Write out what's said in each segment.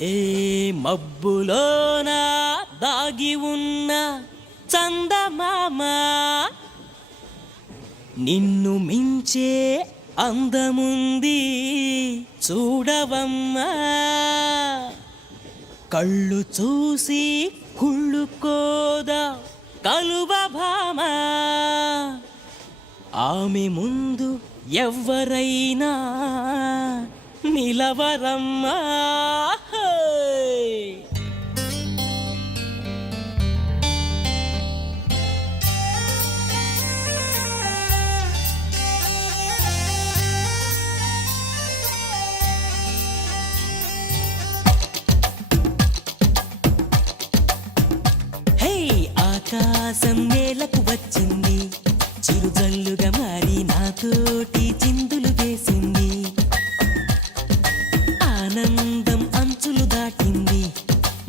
ఏ మబ్బులోన దాగి ఉన్న చందమామ నిన్ను మించే అందముంది చూడవమ్మా. కళ్ళు చూసి కుళ్ళుకోదా కలువ భామ, ఆమె ముందు ఎవ్వరైనా నిలవరమ్మా. ఆకాశం నేలకు వచ్చింది, చిరుజల్లుగా మారి నాతోటి చిందులు వేసింది. ఆనందం అంచులు దాటింది,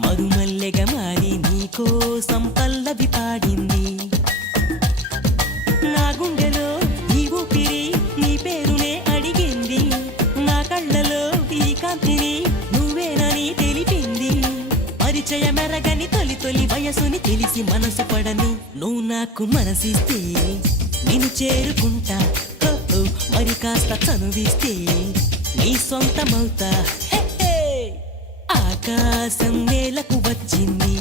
మరుమల్లెగా మారి నీకోసం పల్లవి పాడింది. నా గుండెలో ఈ ఊపిరి నీ పేరునే అడిగింది, నా కళ్ళలో ఈ కాంతిని నువ్వేనని తెలిపింది. పరిచయమెరగని తొలి తొలి వయసుని తెలిసి మనసు పడని నువ్వు నాకు మనసిస్తే నిన్ను చేరుకుంటా. మరి కాస్త చనువిస్తే నీ సొంతమవుతా. ఆకాశం నేలకు వచ్చింది,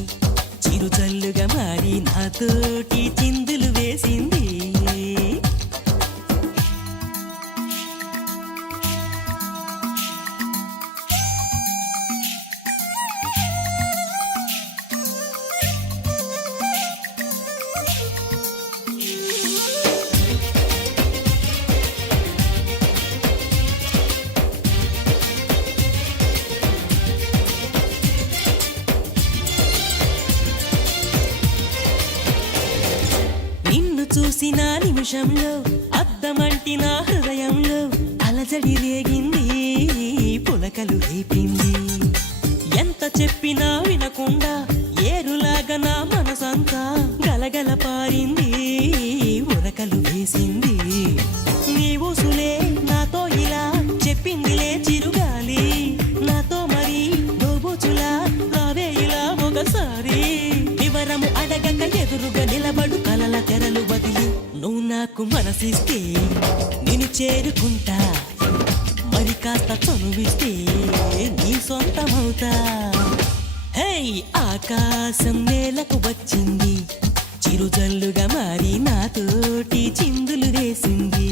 చిరుజల్లుగా మారి నాతోటి చిందులు వేసింది. చూసిన నిమిషంలో అద్దమంటి నా హృదయంలో అలజడి రేగింది, పులకలు రేపింది. ఎంత చెప్పినా వినకుండా ఏరులాగా నా మనసంతా గలగల పారింది, ఉరకలు వేసింది. నీ ఊసులే నాతో ఇలా చెప్పిందిలే చిరుగాలి, నాతో మరి దోబూచులా రావే ఇలా ఒకసారి. వివరము అడగక ఎదురుగా నిలబడు కలల తెరలు బదిలి నువ్వు నాకు మనసిస్తే నేను చేరుకుంటా. మరి కాస్త చనువిస్తే నీ సొంతమవుతా. హే ఆకాశం నేలకు వచ్చింది, చిరుజల్లుగా మారి నాతోటి చిందులు వేసింది.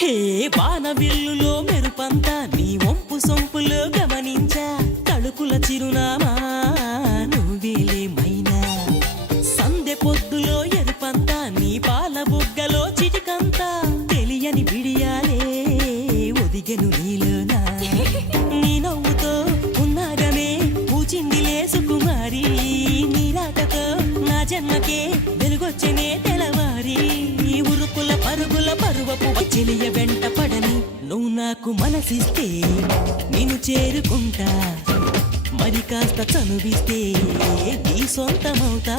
హే వానవిల్లులో మెరుపంతా నీ వంపు సొంపులో గమనించా. తడుకుల చిరునామా నువ్వేలే మైనా, సందె పొద్దులో ఎరుపంతా నీ పాల బుగ్గలో చిటికంతా. తెలియని విడియాలే ఒదిగెను నీలోనా, నీ నవ్వుతో ఉన్నాగమే పూచిందిలే సుకుమారి. నీ రాకతో నా జన్మకే వెలుగొచ్చనే తెలవారి. ఉరుకుల పరుగుల పరువపు చెలియ వెంట పడని నువ్వు నాకు మనసిస్తే నేను చేరుకుంటా. మరి కాస్త చనువిస్తే నీ సొంతమవుతా.